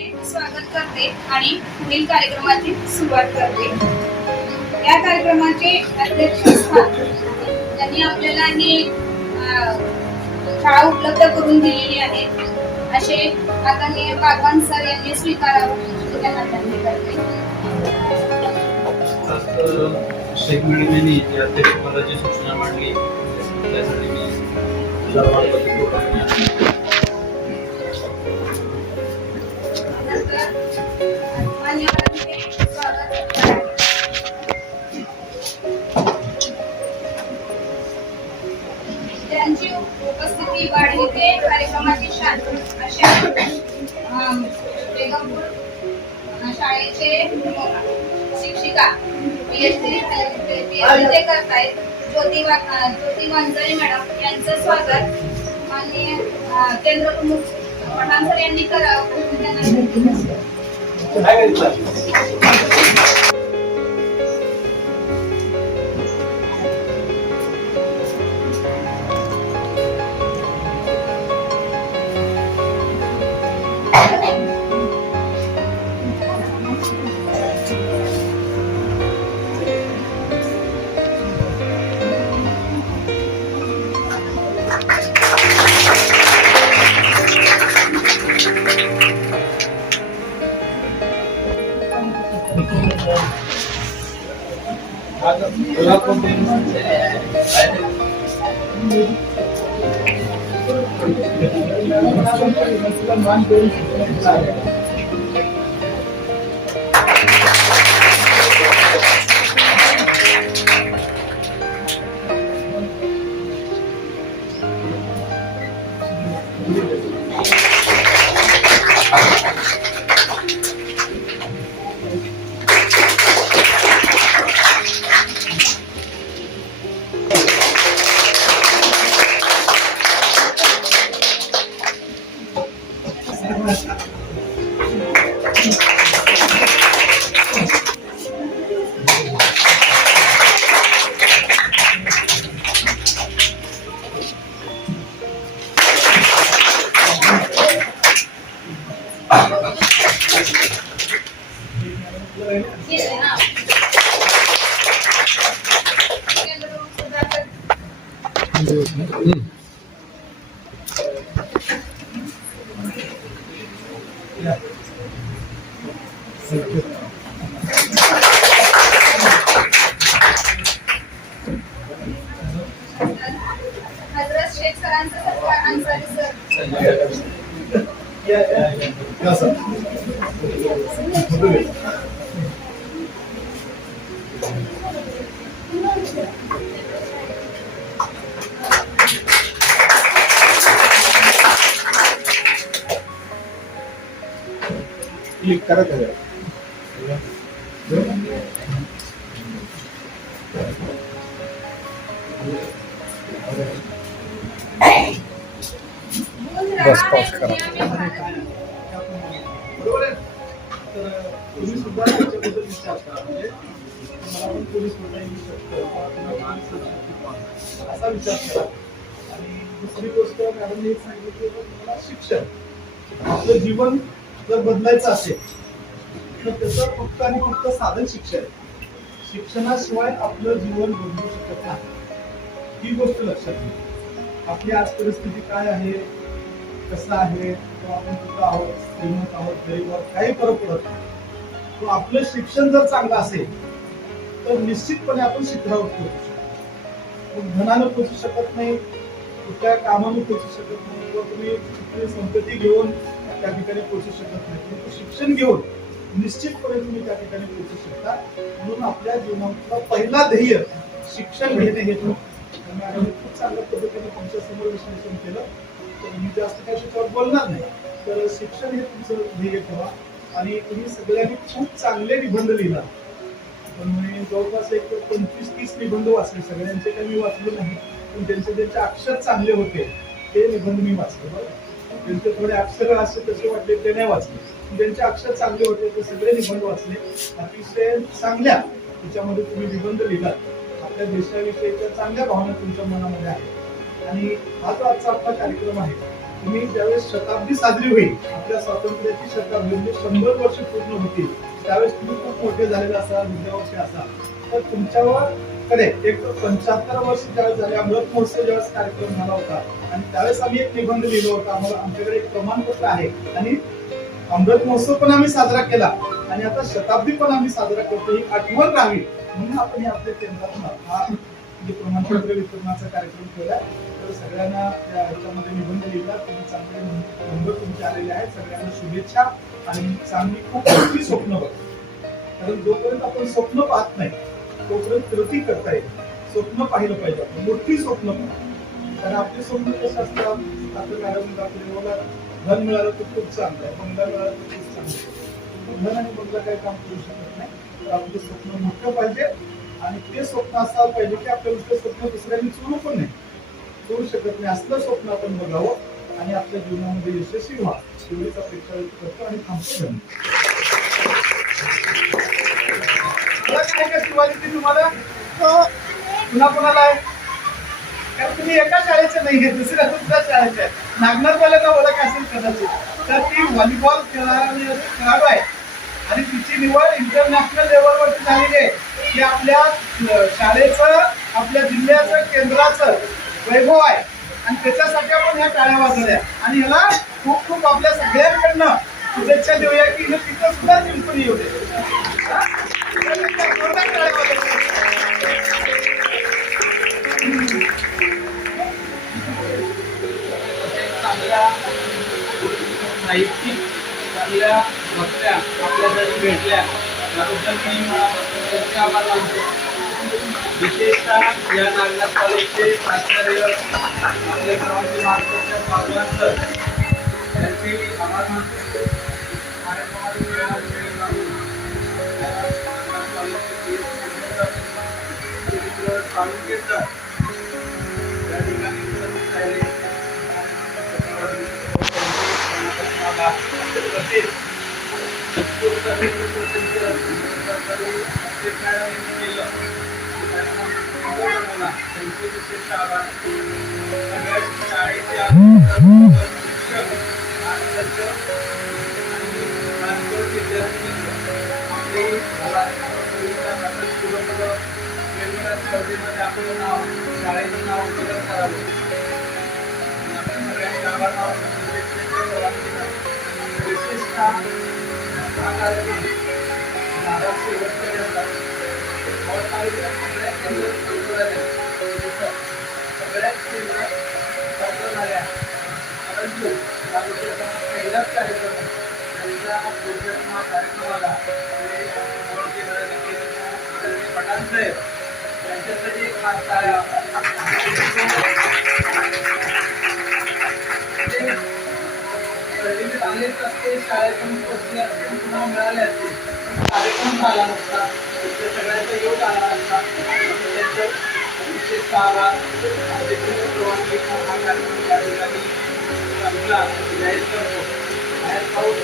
तर्फे स्वागत करते आणि पुढील कार्यक्रमाची सुरुवात करते। या कार्यक्रमाचे अध्यक्षस्थान त्यांनी आपल्याला शाळा उपलब्ध करून दिलेली आहे असे आदरणीय बागवान सर यांनी स्वीकारावं त्यांना विनंती करते। शेख मॅडमनी या अध्यक्षपदाची सूचना मांडली त्यासाठी मी त्यांची उपस्थिती वाढविते कार्यक्रमाची शान अशा बेगमपूर शाळेचे शिक्षिका पीएचडी करतायत ज्योती वांजळे मॅडम यांचं स्वागत माननीय केंद्र प्रमुख पठाण सर यांनी करावं। हजरत शेख सरांचं सत्कार अन्सारी सर क्लिक करत आहे बस पॉज करा। तर तुम्ही सुद्धा त्याच्याबद्दल विचार करा म्हणजे मला पण पोलीस म्हणता येऊ शकतं असा विचार करा। आणि दुसरी गोष्ट मॅडमने एक सांगितलं की तुम्हाला शिक्षण आपलं जीवन जर बदलायचं असेल तर त्याचं फक्त आणि फक्त साधन शिक्षण शिक्षणाशिवाय आपलं जीवन बदलू शकत नाही ही गोष्ट लक्षात घ्या। आपली आज परिस्थिती काय आहे कसं आहे किंवा आपण कुठं आहोत श्रीमंत आहोत गरीब आहोत काही फरक पडत नाही। तो आपलं शिक्षण जर चांगलं असेल तर निश्चितपणे आपण शिखरावर पोहोचू शकतो। धनानं पोहोचू शकत नाही कुठल्या कामानं पोहोचू शकत नाही किंवा तुम्ही कुठली संपत्ती घेऊन त्या ठिकाणी पोहोचू शकत नाही परंतु शिक्षण घेऊन निश्चितपणे तुम्ही त्या ठिकाणी पोहोचू शकता। म्हणून आपल्या जीवनातला पहिला ध्येय शिक्षण घेणे हे खूप चांगल्या पद्धतीने तुमच्या समोर विश्लेषण केलं। तर मी जास्त काही त्याच्यावर बोलणार नाही तर शिक्षण हे तुमचं ध्येय ठेवा आणि तुम्ही सगळ्यांनी खूप चांगले निबंध लिहिला। पण मी जवळपास एक 25-30 निबंध वाचले सगळ्यांचे काही मी वाचले नाही पण त्यांचे अक्षर चांगले होते ते निबंध मी वाचले। बरं त्यांचे थोडे अक्षर असे तसे वाटले ते नाही वाचले ज्यांचे अक्षर चांगले होते ते सगळे निबंध वाचले अतिशय चांगल्या त्याच्यामध्ये तुम्ही निबंध लिहिलात आपल्या देशाविषयीच्या चांगल्या भावना तुमच्या मनामध्ये आहेत। आणि हा जो आजचा आपला कार्यक्रम आहे तुम्ही ज्यावेळेस शताब्दी साजरी होईल, आपल्या स्वातंत्र्याची शताब्दी म्हणजे 100 वर्ष पूर्ण होतील, त्यावेळेस तुम्ही खूप मोठे झालेले असाल, विद्यार्थी असाल, तर तुमच्यावर कडे एक 75 वर्ष ज्यावेळेस झाले, अमृत महोत्सव ज्यावेळेस कार्यक्रम झाला होता आणि त्यावेळेस आम्ही एक निबंध लिहिला होता. आम्हाला आमच्याकडे एक प्रमाणपत्र आहे आणि अमृत महोत्सव पण आम्ही साजरा केला आणि आता शताब्दी पण आम्ही साजरा करतो, ही आठवण राहावी म्हणून आपण आपल्या केंद्रातून हा म्हणजे प्रमाणपत्र वितरणाचा कार्यक्रम केला. तर सगळ्यांना याच्यामध्ये निबंध लिहिला, तुम्ही चांगले नंबर तुमचे आलेले आहेत. सगळ्यांना शुभेच्छा आणि चांगली खूप मोठी स्वप्न बघा, कारण जोपर्यंत आपण स्वप्न पाहत नाही तोपर्यंत कृती करता येईल. स्वप्न पाहिलं पाहिजे, आपण मोठी स्वप्न पाहिजे, कारण आपले स्वप्न कसे असतात. आपल्या मॅडम दाखवले, धन मिळालं तर खूप चांगलं आहे, बंगला मिळाला तर खूप चांगलं आहे. धन आणि बंगला काही काम करू शकत नाही. तर आपलं स्वप्न मोठं पाहिजे आणि ते स्वप्न असायला पाहिजे की आपल्याला ते स्वप्न दुसऱ्यांनी चोरू पण नाही, चोरू शकत नाही. असलं स्वप्न आपण बघावं आणि आपल्या जीवनामध्ये यशस्वी व्हा, एवढीच अपेक्षा व्यक्त करतो आणि थांबतो. शिवाजी तुम्हाला पुन्हा कोणाला आहे, कारण तुम्ही एका शाळेचे नाही आहे, दुसऱ्या शाळेचे आहे. नागनाथवाल्यांना ओळख असेल कदाचित, तर ती व्हॉलीबॉल खेळाडू आहे आणि तिची निवड इंटरनॅशनल लेवलवरती झालेली आहे. ही आपल्या शाळेचं, आपल्या जिल्ह्याचं, केंद्राचं वैभव आहे आणि त्याच्यासाठी आपण ह्या टाळ्या वाजवल्या आणि ह्याला खूप खूप आपल्या सगळ्यांकडनं शुभेच्छा देऊया की हे तिथं सुद्धा जिंकून येऊ दे. साहित्यिक चांगल्या वक्त्या आपल्यासाठी भेटल्या त्याबद्दल मी त्यांचे आभार मानतो. विशेषतः या नागनाथ कॉलेजचे प्राचार्य आपल्या सर्वांचे मार्गदर्शक भगवान सर त्यांचे आभार मानतो. कार्यक्रमात वेळ लागून नागनाथ कॉलेजचे तालुक्याचा त्या ठिकाणी उपस्थित राहिले. स्पर्धेमध्ये आपलं नाव, शाळेचं नाव उजळत करावं. सगळ्यांचे आभार मानून विशेषतः नाराज शेवटकडे असतात सगळ्यात केंद्र सगळ्यात केंद्र झाल्या, परंतु पहिलाच कार्यक्रम त्यांच्या उद्घाटन कार्यक्रमाला पठाण साहेब त्यांच्यासाठी एक खास टाळ्या. आलेच असते, शाळेतून पोचले असते, पुन्हा मिळाले असते, कार्यक्रम झाला नसता, सगळ्यांचा योग आला असता. त्यांचं विशेष आभार. हा कार्यक्रम या ठिकाणी चांगला जाहीर करतो. बाहेर पाऊस